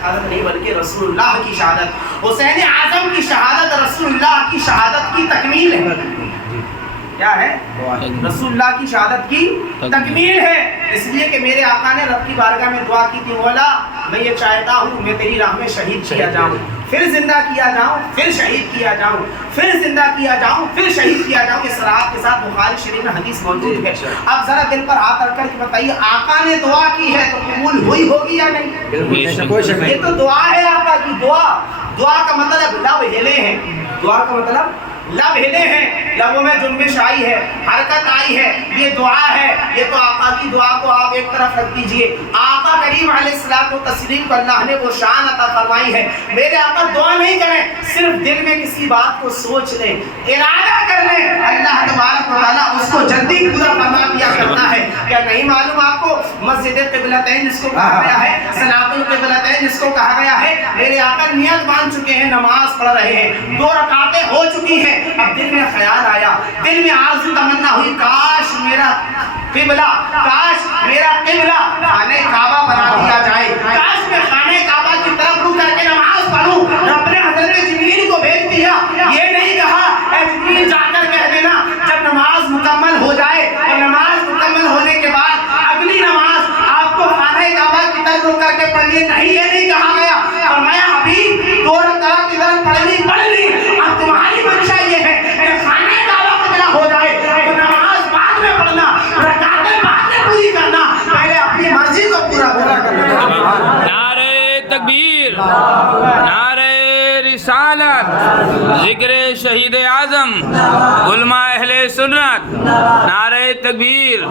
شہادت نہیں بلکہ رسول اللہ کی شہادت، حسین اعظم کی شہادت رسول اللہ کی شہادت کی تکمیل ہے۔ کیا ہے؟ رسول اللہ کی شہادت کی تکمیل ہے۔ اس لیے کہ میرے آقا نے رب کی بارگاہ میں دعا کی تھی، مولا میں یہ چاہتا ہوں میں تیری راہ میں شہید کیا جاؤں، پھر زندہ کیا جاؤں، پھر شہید کیا جاؤں، پھر زندہ کیا جاؤں، پھر شہید کیا جاؤں۔ اس راحت کے ساتھ بخاری شریف میں حدیث موجود ہے۔ اب ذرا دل پر ہاتھ رکھ کر کے بتائیے، آقا نے دعا کی ہے تو قبول ہوئی ہوگی یا نہیں؟ یہ تو دعا ہے آقا کی دعا۔ دعا کا مطلب لب ہلے ہیں، دعا کا مطلب لب ہلے ہیں، لبوں میں جنبش آئی ہے، حرکت آئی ہے، یہ دعا ہے۔ یہ تو آقا کی دعا کو آپ ایک طرف رکھ دیجئے، آقا کریم علیہ الصلوۃ والتسلیم کو اللہ نے وہ شان عطا فرمائی ہے۔ میرے آقا دعا نہیں کریں، صرف دل میں کسی بات کو سوچ لیں، ارادہ کر لیں، اللہ تبارک و تعالیٰ اس کو جلدی پورا فرما دیا کرتا ہے۔ کیا نہیں معلوم آپ کو مسجد قبلتین جس کو کہا گیا ہے، صلاۃ القبلتین جس کو کہا گیا ہے، میرے آقا نیت مان چکے ہیں، نماز پڑھ رہے ہیں، 2 رکعتیں ہو چکی ہیں، اب دل میں خیال آیا، دل میں آرزو تمنا ہوئی، کاش میرا قبلہ خانہ کعبہ بنا دیا جائے، کاش میں خانہ کعبہ کی طرف رک کر کے نماز پڑھوں۔ رب نے حضرت جبریل کو بھیج دیا، یہ نہیں کہا اے جبریل جا کر کہہ دینا جب نماز مکمل ہو جائے، اور نماز مکمل ہونے کے بعد اگلی نماز آپ کو خانہ کعبہ کی طرف رک کر کے پڑھیے، نہیں یہ نہیں کہا گیا۔ فرمایا حبیب 2 رکعت ادھر پڑھ لی، اب تمہاری منشا یہ ہے کہ خانہ کعبہ قبلہ ہو جائے تو نماز بعد میں پڑھنا، رکعتیں بعد میں پوری کرنا، پہلے اپنی مرضی کو پورا کرنا۔ نعرہ تکبیر، نعرہ رسالت، ذکر شہید اعظم، علماء اہل سنت، نعرہ تکبیر،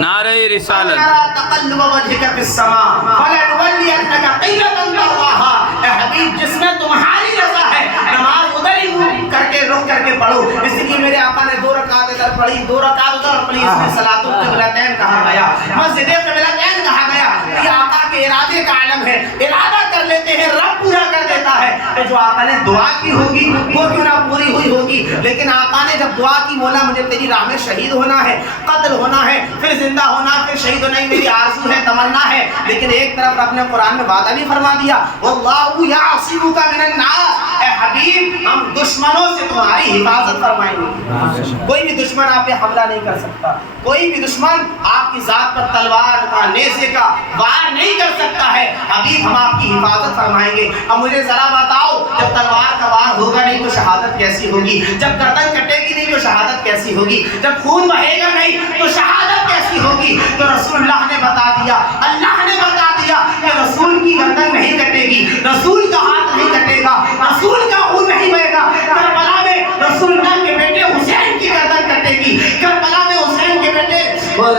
نعرہ رسالت۔ تقلب وجهك في السماء فلنولينك قبلة ترضاها، اے حبیب جس میں تمہاری رضا ہے نماز ادھر ہی کر کے رک کر کے پڑھو۔ اس لیے میرے آقا نے 2 رکعت ادھر پڑھی، 2 رکعت ادھر پڑھی، اس میں صلاۃ القبلتین کہا گیا، مسجد قبلتین کہا گیا۔ یہ آقا کے ارادے کا عالم ہے، ارادہ کر لیتے ہیں رب پورا کر دیتا ہے۔ کہ جو آقا نے دعا کی ہوگی وہ کیوں نہ پوری ہوئی ہوگی، لیکن آقا نے جب دعا کی، مولا مجھے تیری راہ میں شہید ہونا ہے، قتل ہونا ہے، پھر زندہ ہونا، پھر شہید ہونا ہی میری آرزو ہے، تمنا ہے، لیکن ایک طرف رب نے قرآن میں وعدہ بھی فرما دیا، واللہ یعصمک من الناس، اے حبیب ہم دشمنوں سے تمہاری حفاظت فرمائیں گے۔ کوئی بھی دشمن آپ پہ حملہ نہیں کر سکتا، کوئی بھی دشمن آپ کی ذات پر تلوار کا، نیزے کا وار نہیں کر سکتا ہے۔ حبیب ہم آپ کی حفاظت فرمائیں گے۔ اب مجھے ذرا بتاؤ، جب تلوار کا وار ہوگا نہیں تو شہادت کیسی ہوگی؟ جب گردن کٹے گی نہیں تو شہادت کیسی ہوگی؟ جب خون بہے گا نہیں تو شہادت کیسی ہوگی؟ تو رسول اللہ نے بتا دیا، اللہ نے بتا دیا کہ رسول کی گردن نہیں کٹے گی، رسول کا ہاتھ نہیں کٹے گا، رسول کا خون نہیں بہے گا۔ کربلا میں رسول اللہ کے بیٹے حسین کی گردن کٹے گی، کربلا میں حسین کے بیٹے،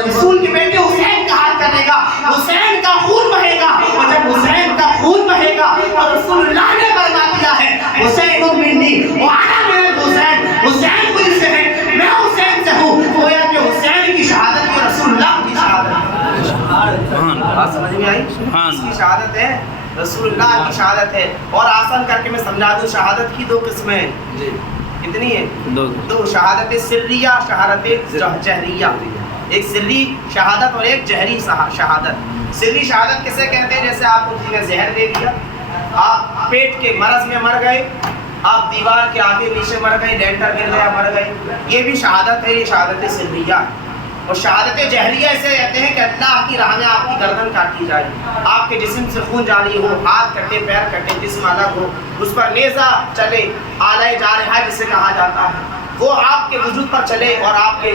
رسول کے بیٹے حسین کا ہاتھ کٹے گا، حسین کا خون بہے گا، اور جب حسین کا خون بہے گا تو رسول اللہ نے فرما دیا ہے حسین منی وانا من الحسین، حسین مجھ سے ہے، میں حسین سے ہوں۔ گویا کہ حسین کی شہادت کی رسول اللہ کی شہادت ہے۔ بات سمجھ میں آئی؟ اس کی شہادت ہے، رسول اللہ کی شہادت ہے۔ اور آسان کر کے میں سمجھا دوں، شہادت کی 2 قسمیں ہیں۔ کتنی ہیں؟ 2 شہادت سریہ، شہادت جہریہ۔ ایک سری شہادت اور ایک جہری شہادت۔ سری شہادت کسے کہتے ہیں؟ جیسے آپ کو کسی نے زہر دے دیا، آپ پیٹ کے مرض میں مر گئے، آپ دیوار کے آگے پیچھے مر گئے، ڈینٹر گر گیا مر گئے، یہ بھی شہادت ہے، یہ شہادت سریہ ہے۔ اور شہادت جہریہ اسے کہتے ہیں کہ اللہ کی راہ میں آپ کی گردن کاٹی جائے، آپ کے جسم سے خون جاری ہو، ہاتھ کٹے، پیر کٹے، جسم الگ ہو، اس پر نیزہ چلے، آلہ جارحہ جسے کہا جاتا ہے، وہ آپ کے وجود پر چلے اور آپ کے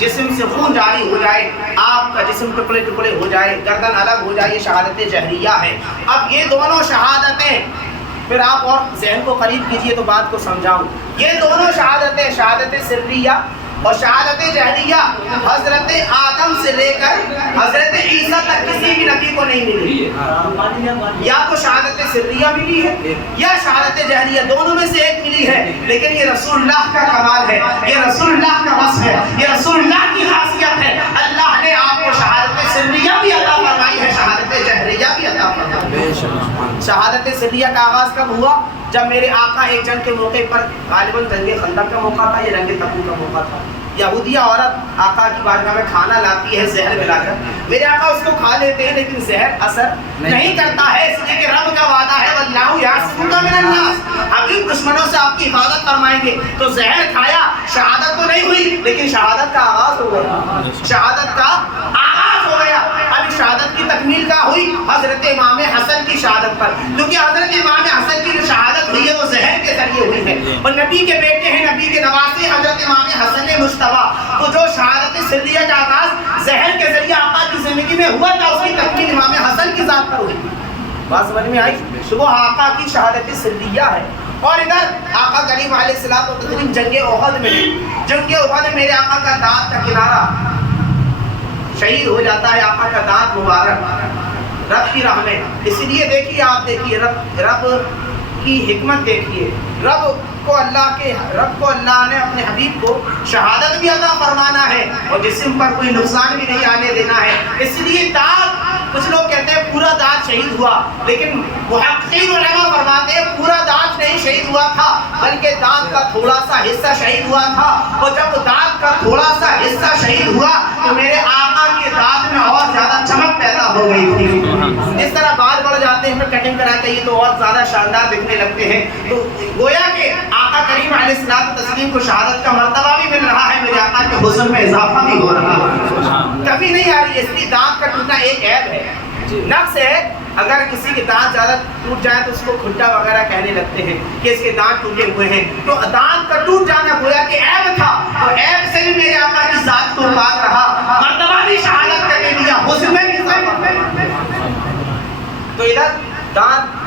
جسم سے خون جاری ہو جائے، آپ کا جسم ٹکڑے ٹکڑے ہو جائے، گردن الگ ہو جائے، یہ شہادت جہریہ ہے۔ اب یہ دونوں شہادتیں، پھر آپ اور ذہن کو قریب کیجئے تو بات کو سمجھاؤں، یہ دونوں شہادتیں، شہادت سریہ اور شہادت جہریہ، حضرت آدم سے لے کر حضرت عیسیٰ تک کسی بھی نبی کو نہیں ملی۔ یا تو شہادت سریہ ملی ہے یا شہادت جہریہ، دونوں میں سے ایک ملی ہے، لیکن یہ رسول اللہ کا کمال ہے، یہ رسول اللہ کا وصف ہے، یہ رسول اللہ کی خاصیت ہے۔ اللہ نے آپ کو شہادت سریہ بھی عطا فرمائی ہے، شہادت جہریہ بھی عطا فرمائی ہے۔ شہادت سریہ کا آغاز کب ہوا؟ جب میرے آقا ایک جنگ کے موقع پر، غالباً جنگ خندق کا موقع تھا یا جنگ تبوک کا موقع تھا، یہودیہ عورت آقا کی بارگاہ میں کھانا لاتی ہے زہر ملا کر، میرے آقا اس کو کھا لیتے ہیں لیکن زہر اثر نہیں کرتا ہے، اس لیے کہ رب کا وعدہ الناس، حبیب دشمنوں سے آپ کی حفاظت فرمائیں گے. تو زہر کھایا، شہادت تو نہیں ہوئی لیکن شہادت کا آغاز ہو گیا، شہادت کا آغاز ہو گیا. اب شہادت کی تکمیل کا ہوئی حضرت امام حسن کی شہادت پر، کیونکہ حضرت امام حسن کی جو شہادت ہوئی ہے وہ زہر کے ذریعے ہوئی ہے، اور نبی کے بیٹے ہیں، نبی کے نواسے حضرت امام حسن مجتبیٰ. تو جو شہادت سریہ کا آغاز زہر کے ذریعے آقا کی زندگی میں ہوا تھا، اس کی تکمیل امام حسن کی ذات پر ہوئی. بات سمجھ میں آئی؟ تو وہ آقا کی شہادت سریہ ہے. اور ادھر آقا کریم علیہ الصلوۃ والتسلیم جنگ احد میں، جنگ احد میں میرے آقا کا دانت کا کنارہ شہید ہو جاتا ہے، آقا کا دانت مبارک رب کی راہ میں. اسی لیے دیکھیے، آپ دیکھیے رب کی حکمت دیکھیے. رب کو اللہ نے اپنے حبیب کو شہادت بھی عطا فرمانا ہے اور جسم پر کوئی نقصان بھی نہیں آنے دینا ہے. اس لیے دانت، کچھ لوگ کہتے ہیں پورا دانت شہید ہوا، لیکن محققین علماء فرماتے ہیں پورا دانت نہیں شہید ہوا تھا، بلکہ دانت کا تھوڑا سا حصہ شہید ہوا تھا. اور جب دانت کا تھوڑا سا حصہ شہید ہوا تو میرے آقا کے دانت میں اور زیادہ چمک پیدا ہو گئی تھی. جس طرح بال بڑھ جاتے ہیں، پھر کٹنگ کرا کے یہ تو اور زیادہ شاندار دکھنے لگتے ہیں. تو گویا کہ آقا کریم علیہ الصلوۃ والتسلیم کو شہادت کا مرتبہ بھی مل رہا ہے، میرے آقا کے حسن میں اضافہ بھی ہو رہا ہے. کبھی نہیں آ رہی. اس لیے دانت کا ٹوٹنا ایک عیب ہے، نقص ہے. اگر کسی کے دانت زیادہ ٹوٹ جائے تو اس کو کھٹا وغیرہ کہنے لگتے ہیں کہ اس کے دانت ٹوٹے ہوئے ہیں. تو دانت کا ٹوٹ جانا گویا کہ عیب تھا، تو عیب سے بھی میرے آقا کی ذات کو پاک رہا، مرتبہ بھی شہادت کا دے دیا، حسن میں بھی اضافہ. تو ادھر دانت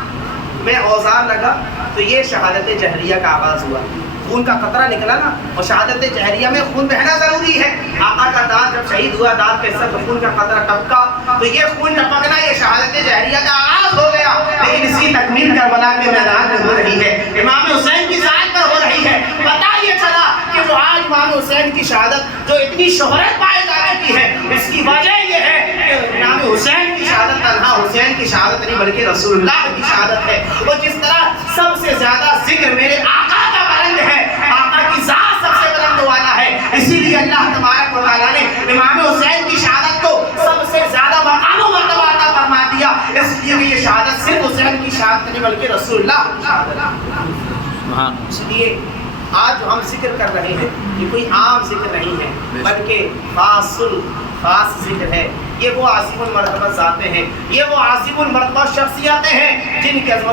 میں اوزار لگا تو یہ شہادت جہریہ کا آغاز ہوا. خون کا قطرہ نکلا نا، اور شہادت جہریہ میں خون بہنا ضروری ہے. آقا کا دانت جب شہید ہوا، دانت کے حصہ خون کا قطرہ ٹپکا، تو یہ خون ٹپکنا یہ شہادت جہریہ کا آغاز ہو گیا. لیکن اس کی تکمیل کربلا کے میدان میں ہو رہی ہے، امام حسین کی ذات پر ہو رہی ہے. پتہ یہ چلا کہ جو آج امام حسین کی شہادت جو اتنی شہرت پائی جا چکی ہے، اس کی وجہ یہ ہے کہ امام حسین کی شہادت تنہا حسین کی شہادت نہیں بلکہ رسول اللہ کی شہادت ہے. اور جس طرح سب سے زیادہ ذکر میرے آقا کا بلند ہے، آقا کی ذات سب سے بلند والا ہے، اسی لیے اللہ تبارک و تعالیٰ نے امام حسین کی شہادت کو سب سے زیادہ مقام و مرتبہ عطا فرما دیا. اس لیے کہ یہ شہادت صرف حسین کی شہادت نہیں بلکہ رسول اللہ کی شہادت ہے. اس لیے آج جو ہم ذکر کر رہے ہیں یہ کوئی عام ذکر نہیں ہے بلکہ خاص ذکر ہے. یہ وہ عظیم المرتبہ ذاتیں ہیں، یہ وہ عظیم المرتبہ شخصیتیں ہیں جن کی عظمت